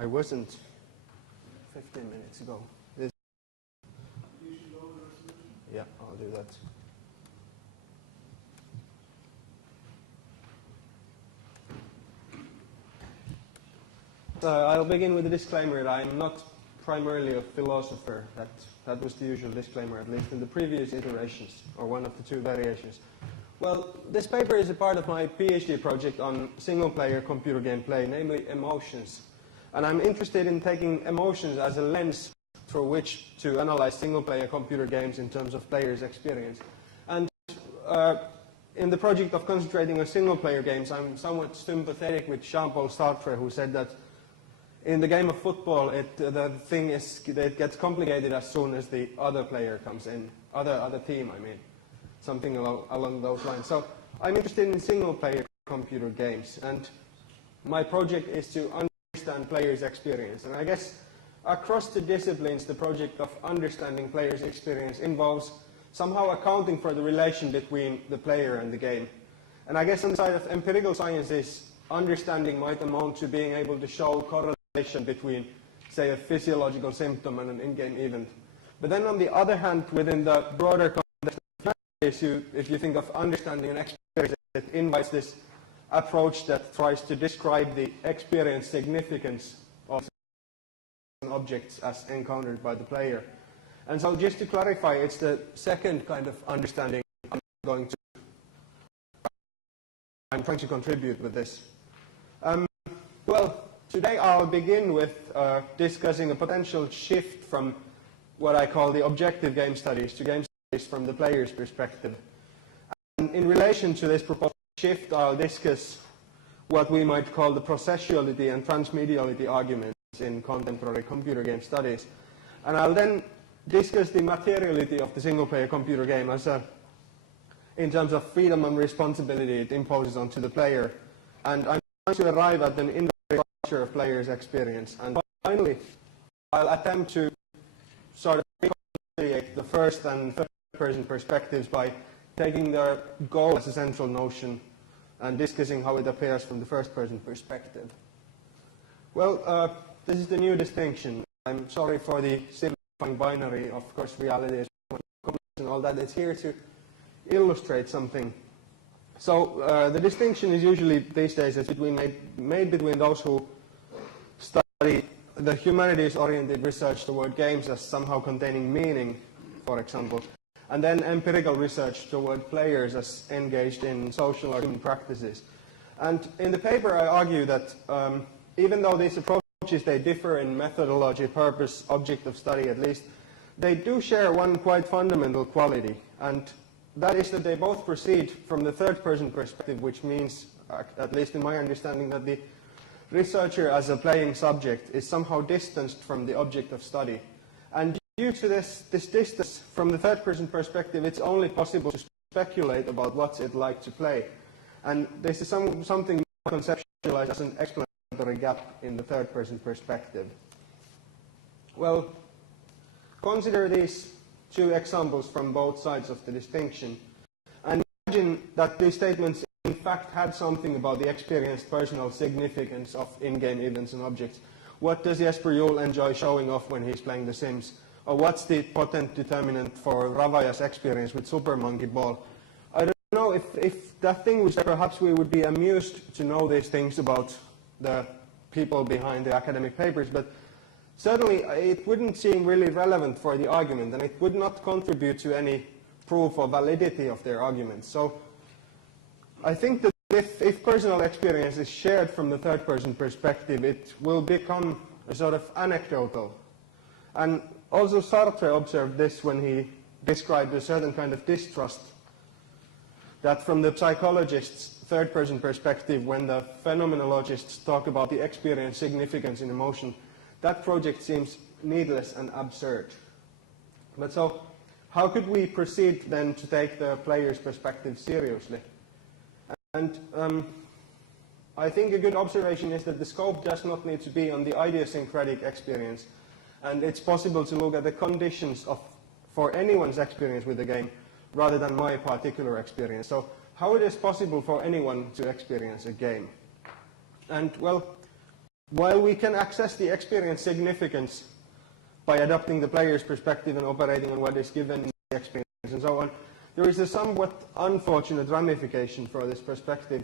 I wasn't 15 minutes ago. Yeah, I'll do that. I'll begin with a disclaimer that I'm not primarily a philosopher. That was the usual disclaimer, at least in the previous iterations, or one of the two variations. Well, this paper is a part of my PhD project on single-player computer gameplay, namely emotions. And I'm interested in taking emotions as a lens through which to analyze single-player computer games in terms of players' experience. And in the project of concentrating on single-player games, I'm somewhat sympathetic with Jean-Paul Sartre, who said that in the game of football, it gets complicated as soon as the other player comes in, other team, I mean, something along those lines. So I'm interested in single-player computer games, and my project is to understand players' experience. And I guess across the disciplines, the project of understanding players' experience involves somehow accounting for the relation between the player and the game. And I guess on the side of empirical sciences, understanding might amount to being able to show correlation between, say, a physiological symptom and an in-game event. But then on the other hand, within the broader context of humanities, if you think of understanding an experience, it invites this approach that tries to describe the experience significance of objects as encountered by the player. And so just to clarify, it's the second kind of understanding I'm trying to contribute with this. Well, today I'll begin with discussing a potential shift from what I call the objective game studies to game studies from the player's perspective. And in relation to this proposed shift, I'll discuss what we might call the processuality and transmediality arguments in contemporary computer game studies. And I'll then discuss the materiality of the single-player computer game in terms of freedom and responsibility it imposes onto the player. And I'm trying to arrive at an indirect structure of players' experience. And finally, I'll attempt to sort of reconciliate the first and third-person perspectives by taking their goal as a central notion and discussing how it appears from the first-person perspective. Well, this is the new distinction. I'm sorry for the simplifying binary. Of course, reality is and all that. It's here to illustrate something. So the distinction is usually these days made between those who study the humanities-oriented research toward games as somehow containing meaning, for example, and then empirical research toward players as engaged in social or human practices. And in the paper, I argue that even though these approaches, they differ in methodology, purpose, object of study at least, they do share one quite fundamental quality, and that is that they both proceed from the third-person perspective, which means, at least in my understanding, that the researcher as a playing subject is somehow distanced from the object of study. And due to this distance from the third-person perspective, it's only possible to speculate about what's it like to play. And this is something conceptualized as an explanatory gap in the third-person perspective. Well, consider these two examples from both sides of the distinction, and imagine that these statements in fact had something about the experienced personal significance of in-game events and objects. What does Jesper Juhl enjoy showing off when he's playing The Sims? Or what's the potent determinant for Ravaja's experience with Super Monkey Ball? I don't know if that thing was perhaps we would be amused to know these things about the people behind the academic papers, but certainly it wouldn't seem really relevant for the argument, and it would not contribute to any proof or validity of their arguments. So I think that if personal experience is shared from the third-person perspective, it will become a sort of anecdotal. And also Sartre observed this when he described a certain kind of distrust that from the psychologist's third-person perspective, when the phenomenologists talk about the experience, significance, and emotion, that project seems needless and absurd. But so, how could we proceed then to take the player's perspective seriously? And I think a good observation is that the scope does not need to be on the idiosyncratic experience, and it's possible to look at the conditions for anyone's experience with the game rather than my particular experience. So how it is possible for anyone to experience a game? And well, while we can access the experience significance by adopting the player's perspective and operating on what is given in the experience and so on, there is a somewhat unfortunate ramification for this perspective,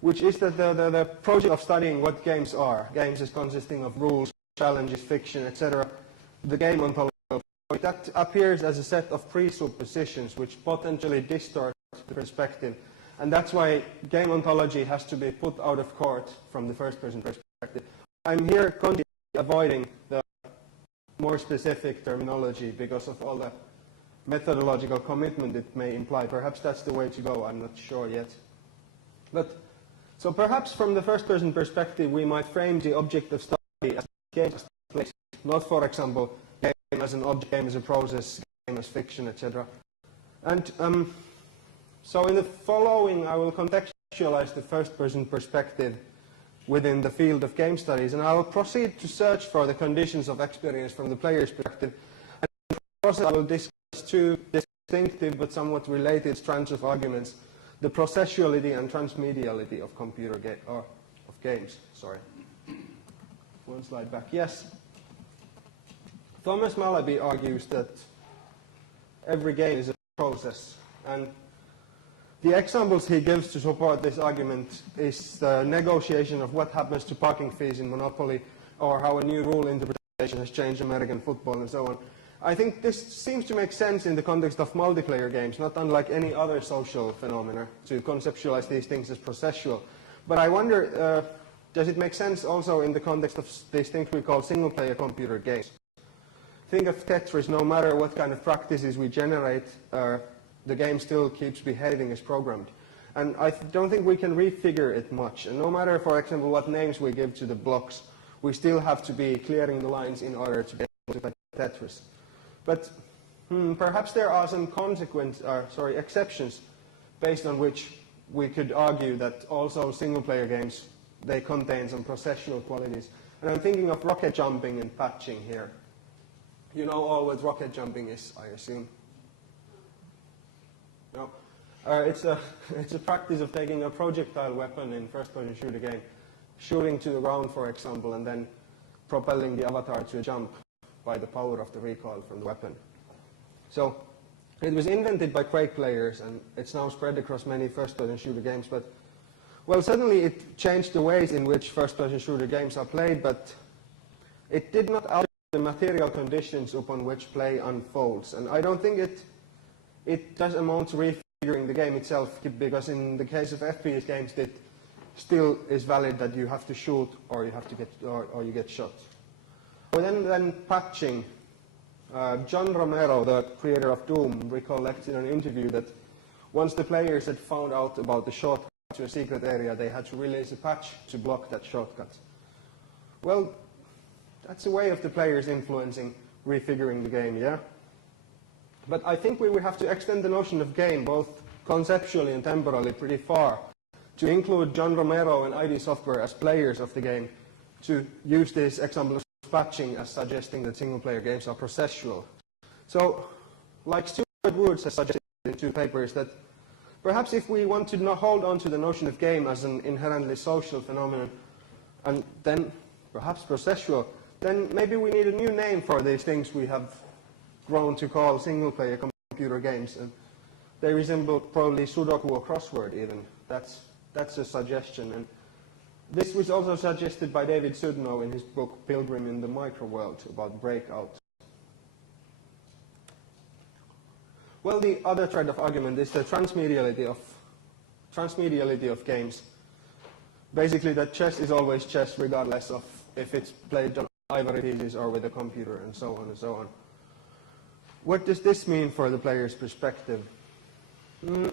which is that the project of studying what games are, games is consisting of rules, challenges, fiction, etc., the game ontology, that appears as a set of presuppositions which potentially distort the perspective. And that's why game ontology has to be put out of court from the first-person perspective. I'm here continually avoiding the more specific terminology because of all the methodological commitment it may imply. Perhaps that's the way to go, I'm not sure yet. So perhaps from the first-person perspective, we might frame the object of study as game as place, not, for example, game as an object, game as a process, game as fiction, etc. And so in the following, I will contextualize the first-person perspective within the field of game studies, and I will proceed to search for the conditions of experience from the player's perspective. And in the process, I will discuss two distinctive but somewhat related strands of arguments: the processuality and transmediality of of games. Sorry. One slide back. Yes. Thomas Malaby argues that every game is a process, and the examples he gives to support this argument is the negotiation of what happens to parking fees in Monopoly, or how a new rule interpretation has changed American football, and so on. I think this seems to make sense in the context of multiplayer games, not unlike any other social phenomena, to conceptualize these things as processual. But I wonder, does it make sense also in the context of these things we call single-player computer games? Think of Tetris. No matter what kind of practices we generate, the game still keeps behaving as programmed. And I don't think we can refigure it much. And no matter, for example, what names we give to the blocks, we still have to be clearing the lines in order to be able to play Tetris. But perhaps there are some exceptions based on which we could argue that also single-player games, they contain some processual qualities. And I'm thinking of rocket jumping and patching here. You know all what rocket jumping is, I assume. No. It's a practice of taking a projectile weapon in first-person shooter game, shooting to the ground, for example, and then propelling the avatar to a jump by the power of the recoil from the weapon. So it was invented by Quake players, and it's now spread across many first-person shooter games. But, well, suddenly it changed the ways in which first-person shooter games are played, but it did not alter the material conditions upon which play unfolds. And I don't think it does amount to refiguring the game itself, because in the case of FPS games, it still is valid that you have to shoot or you have to you get shot. But then patching. John Romero, the creator of Doom, recollects in an interview that once the players had found out about the shortcut to a secret area, they had to release a patch to block that shortcut. Well, that's a way of the players influencing, refiguring the game, yeah? But I think we would have to extend the notion of game, both conceptually and temporally, pretty far, to include John Romero and ID Software as players of the game, to use this example of patching as suggesting that single-player games are processual. So, like Stuart Woods has suggested in two papers, that perhaps if we want to hold on to the notion of game as an inherently social phenomenon, and then perhaps processual, then maybe we need a new name for these things we have grown to call single-player computer games. And they resemble probably Sudoku or crossword even. That's a suggestion. And this was also suggested by David Sudnow in his book Pilgrim in the Microworld about breakout. Well, the other thread of argument is the transmediality of games. Basically, that chess is always chess regardless of if it's played on ivory pieces or with a computer, and so on and so on. What does this mean for the player's perspective?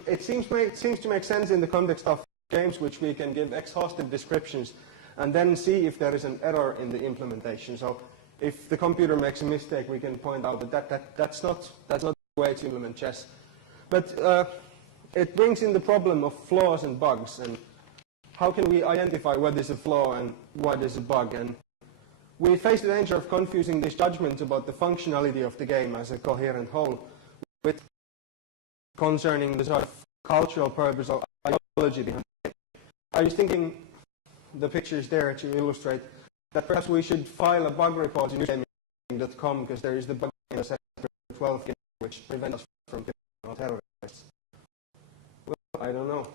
It seems to make sense in the context of games which we can give exhaustive descriptions and then see if there is an error in the implementation. So if the computer makes a mistake, we can point out that that's not the way to implement chess. But it brings in the problem of flaws and bugs, and how can we identify what is a flaw and what is a bug. And we face the danger of confusing this judgment about the functionality of the game as a coherent whole with concerning the sort of cultural purpose or ideology behind it. I was thinking the pictures there to illustrate that perhaps we should file a bug report in gaming.com because there is the bug in the Sector 12 game which prevents us from killing terrorists. Well, I don't know.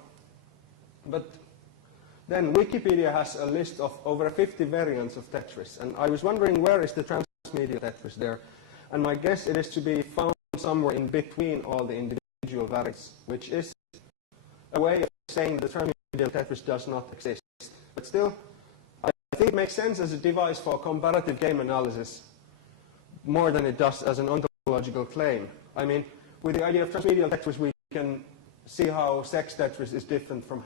But then Wikipedia has a list of over 50 variants of Tetris, and I was wondering where is the Transmedial Tetris there, and my guess it is to be found somewhere in between all the individual variants, which is a way of saying the Transmedial Tetris does not exist. But still, I think it makes sense as a device for comparative game analysis more than it does as an ontological claim. I mean, with the idea of Transmedial Tetris, we can see how sex Tetris is different from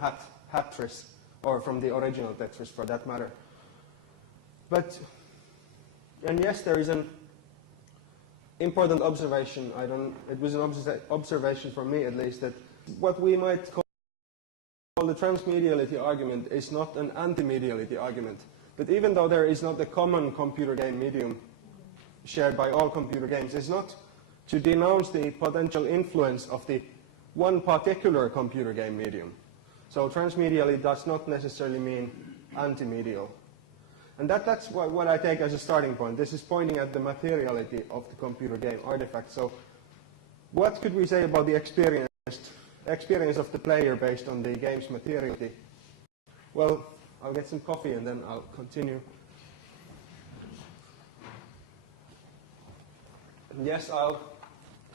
Hatris, or from the original Tetris for that matter. But, and yes, there is an important observation. It was an observation for me at least, that what we might call the transmediality argument is not an anti-mediality argument. But even though there is not a common computer game medium shared by all computer games, it's not to denounce the potential influence of the one particular computer game medium. So transmediality does not necessarily mean anti-medial. And that's what I take as a starting point. This is pointing at the materiality of the computer game artifact. So what could we say about the experience of the player based on the game's materiality? Well, I'll get some coffee and then I'll continue. Yes, I'll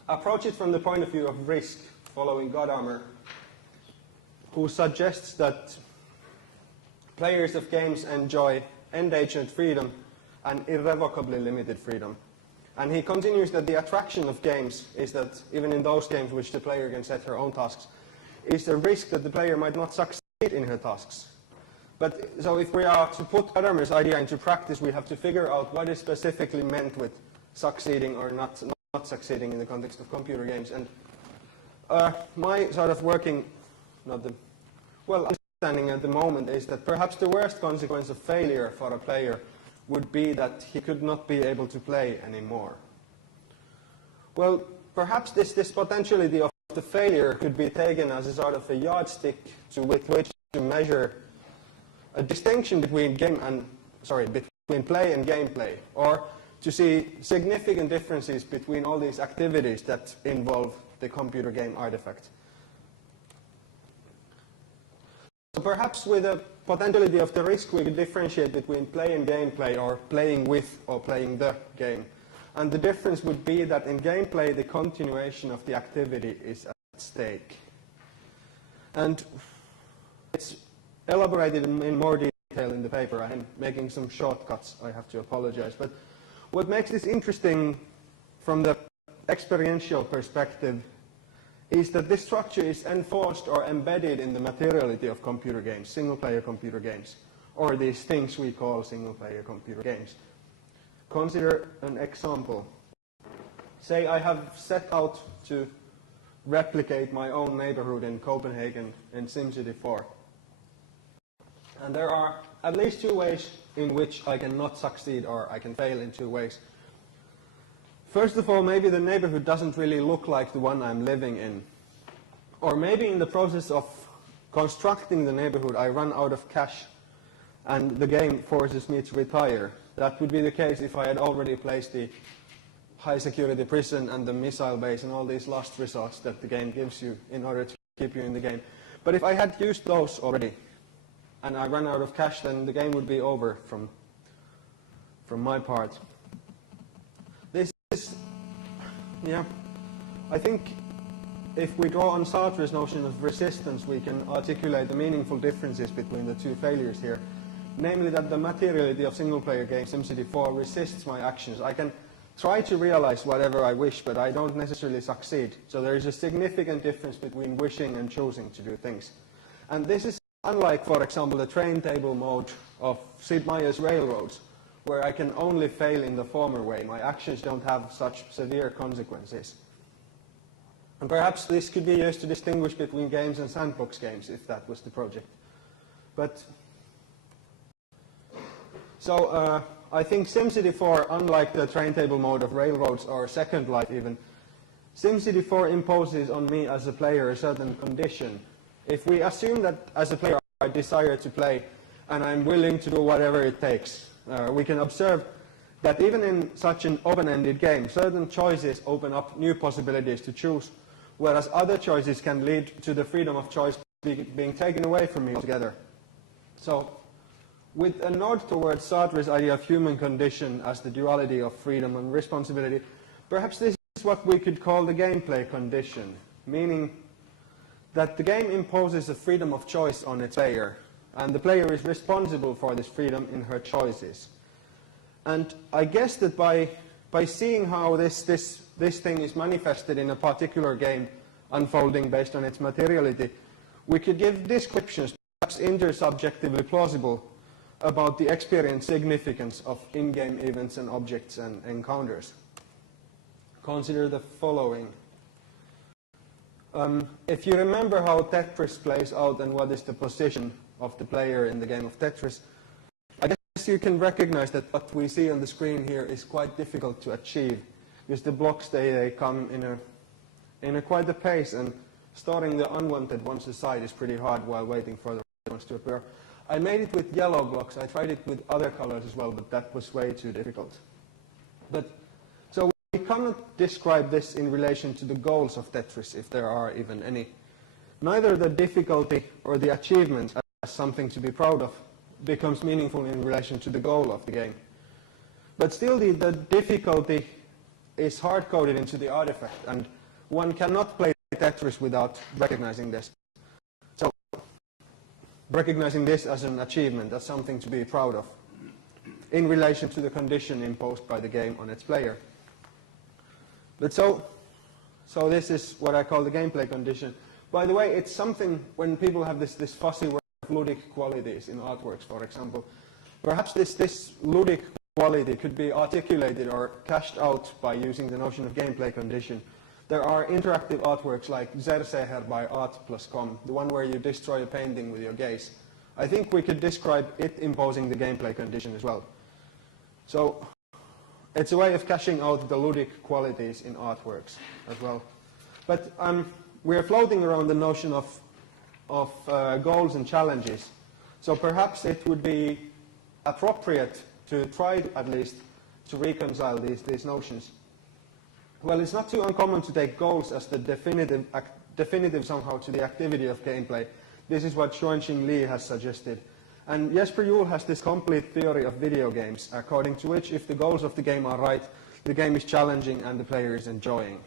approach it from the point of view of risk, following Gadamer, who suggests that players of games enjoy endangered freedom and irrevocably limited freedom. And he continues that the attraction of games is that, even in those games which the player can set her own tasks, is the risk that the player might not succeed in her tasks. But so if we are to put Gadamer's idea into practice, we have to figure out what is specifically meant with succeeding or not succeeding in the context of computer games. And my sort of understanding at the moment is that perhaps the worst consequence of failure for a player would be that he could not be able to play anymore. Well, perhaps this potentiality of the failure could be taken as a sort of a yardstick with which to measure a distinction between between play and gameplay, or to see significant differences between all these activities that involve the computer game artifact. So perhaps with a potentiality of the risk, we could differentiate between play and gameplay, or playing with or playing the game. And the difference would be that in gameplay, the continuation of the activity is at stake. And it's elaborated in more detail in the paper. I'm making some shortcuts, I have to apologize. But what makes this interesting from the experiential perspective is that this structure is enforced or embedded in the materiality of computer games, single-player computer games, or these things we call single-player computer games. Consider an example. Say I have set out to replicate my own neighborhood in Copenhagen in SimCity 4. And there are at least two ways in which I can not succeed, or I can fail in two ways. First of all, maybe the neighborhood doesn't really look like the one I'm living in. Or maybe in the process of constructing the neighborhood, I run out of cash and the game forces me to retire. That would be the case if I had already placed the high security prison and the missile base and all these last resorts that the game gives you in order to keep you in the game. But if I had used those already and I run out of cash, then the game would be over from my part. Yeah, I think if we draw on Sartre's notion of resistance, we can articulate the meaningful differences between the two failures here. Namely that the materiality of single-player games, SimCity 4, resists my actions. I can try to realize whatever I wish, but I don't necessarily succeed. So there is a significant difference between wishing and choosing to do things. And this is unlike, for example, the train table mode of Sid Meier's Railroads, where I can only fail in the former way. My actions don't have such severe consequences. And perhaps this could be used to distinguish between games and sandbox games, if that was the project. But so I think SimCity 4, unlike the train table mode of Railroads or Second Life even, SimCity 4 imposes on me as a player a certain condition. If we assume that as a player I desire to play and I'm willing to do whatever it takes, we can observe that even in such an open-ended game, certain choices open up new possibilities to choose, whereas other choices can lead to the freedom of choice being taken away from me altogether. So, with a nod towards Sartre's idea of human condition as the duality of freedom and responsibility, perhaps this is what we could call the gameplay condition, meaning that the game imposes a freedom of choice on its player, and the player is responsible for this freedom in her choices. And I guess that by seeing how this thing is manifested in a particular game, unfolding based on its materiality, we could give descriptions, perhaps intersubjectively plausible, about the experience significance of in-game events and objects and encounters. Consider the following. If you remember how Tetris plays out and what is the position of the player in the game of Tetris, I guess you can recognize that what we see on the screen here is quite difficult to achieve, because the blocks they come in a quite a pace, and storing the unwanted ones aside is pretty hard while waiting for the right ones to appear. I made it with yellow blocks. I tried it with other colors as well, but that was way too difficult. So we cannot describe this in relation to the goals of Tetris, if there are even any. Neither the difficulty or the achievement as something to be proud of becomes meaningful in relation to the goal of the game. But still, the difficulty is hard-coded into the artifact, and one cannot play Tetris without recognizing this. So, recognizing this as an achievement, as something to be proud of, in relation to the condition imposed by the game on its player. But so this is what I call the gameplay condition. By the way, it's something when people have this fussy word of ludic qualities in artworks, for example. Perhaps this ludic quality could be articulated or cashed out by using the notion of gameplay condition. There are interactive artworks like Zerseher by Art+com, the one where you destroy a painting with your gaze. I think we could describe it imposing the gameplay condition as well. So it's a way of cashing out the ludic qualities in artworks as well. But we're floating around the notion of goals and challenges. So perhaps it would be appropriate to try, at least, to reconcile these notions. Well, it's not too uncommon to take goals as the definitive somehow to the activity of gameplay. This is what Xuanxing Li has suggested. And Jesper Juhl has this complete theory of video games, according to which if the goals of the game are right, the game is challenging and the player is enjoying.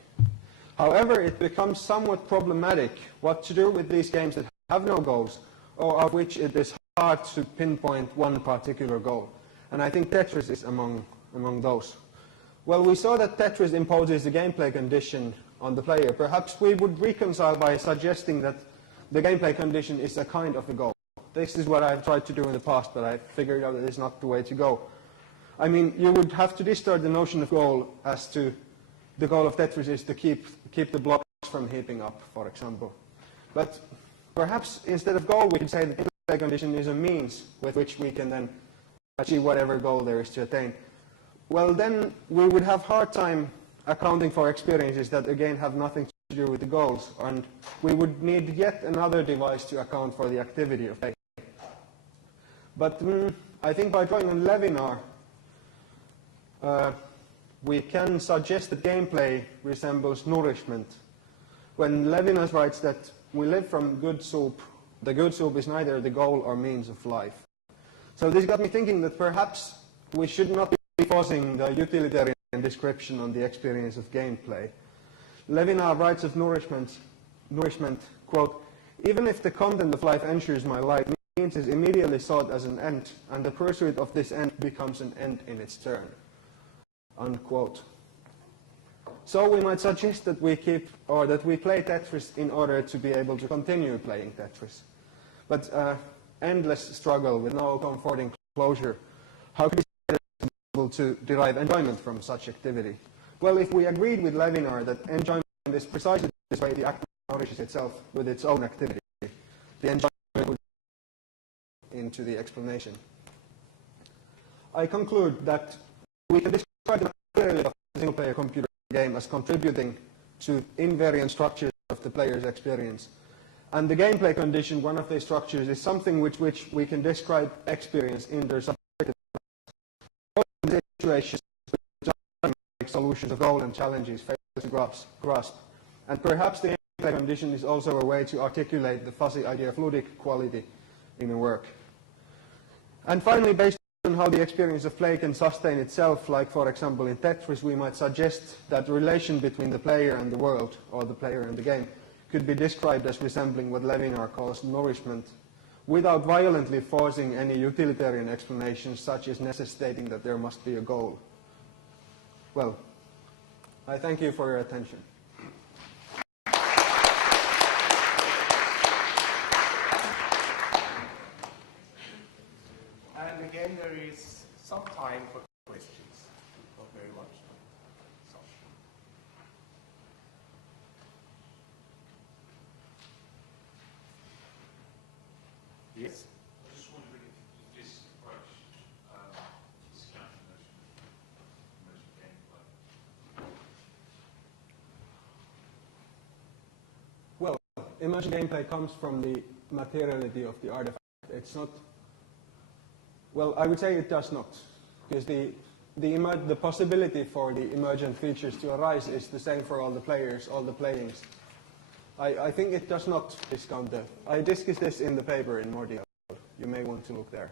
However, it becomes somewhat problematic what to do with these games that have no goals, or of which it is hard to pinpoint one particular goal. And I think Tetris is among those. Well, we saw that Tetris imposes a gameplay condition on the player. Perhaps we would reconcile by suggesting that the gameplay condition is a kind of a goal. This is what I've tried to do in the past, but I figured out that it's not the way to go. I mean, you would have to distort the notion of goal as to the goal of Tetris is to keep the blocks from heaping up, for example. But perhaps instead of goal, we could say that the gameplay condition is a means with which we can then achieve whatever goal there is to attain. Well, then we would have a hard time accounting for experiences that, again, have nothing to do with the goals, and we would need yet another device to account for the activity of play. But I think by drawing on Levinar, we can suggest that gameplay resembles nourishment. When Levinas writes that we live from good soup, the good soup is neither the goal or means of life. So this got me thinking that perhaps we should not be forcing the utilitarian description on the experience of gameplay. Levinas writes of nourishment, quote, even if the content of life ensures my life, means is immediately sought as an end, and the pursuit of this end becomes an end in its turn, unquote. So we might suggest that we play Tetris in order to be able to continue playing Tetris. But endless struggle with no comforting closure. How could we be able to derive enjoyment from such activity? Well, if we agreed with Levinar that enjoyment is precisely this way the act nourishes itself with its own activity, the enjoyment would into the explanation. I conclude that we can describe the materiality of a single-player computer game as contributing to invariant structures of the player's experience. And the gameplay condition, one of these structures, is something with which we can describe experience intersubjectively. situations solutions of goals and challenges fail to grasp. And perhaps the gameplay condition is also a way to articulate the fuzzy idea of ludic quality in a work. And finally, based on how the experience of play can sustain itself, like for example in Tetris, we might suggest that the relation between the player and the world, or the player and the game, could be described as resembling what Leino calls nourishment, without violently forcing any utilitarian explanations such as necessitating that there must be a goal. Well, I thank you for your attention. And again, there is some time for questions. Not very much. So. Yes? I was just wondering if this approach is calculation of gameplay. Well, immersion gameplay comes from the materiality of the artifact. It's not. Well, I would say it does not, because the possibility for the emergent features to arise is the same for all the players, all the playings. I think it does not discount that. I discussed this in the paper in more detail. You may want to look there.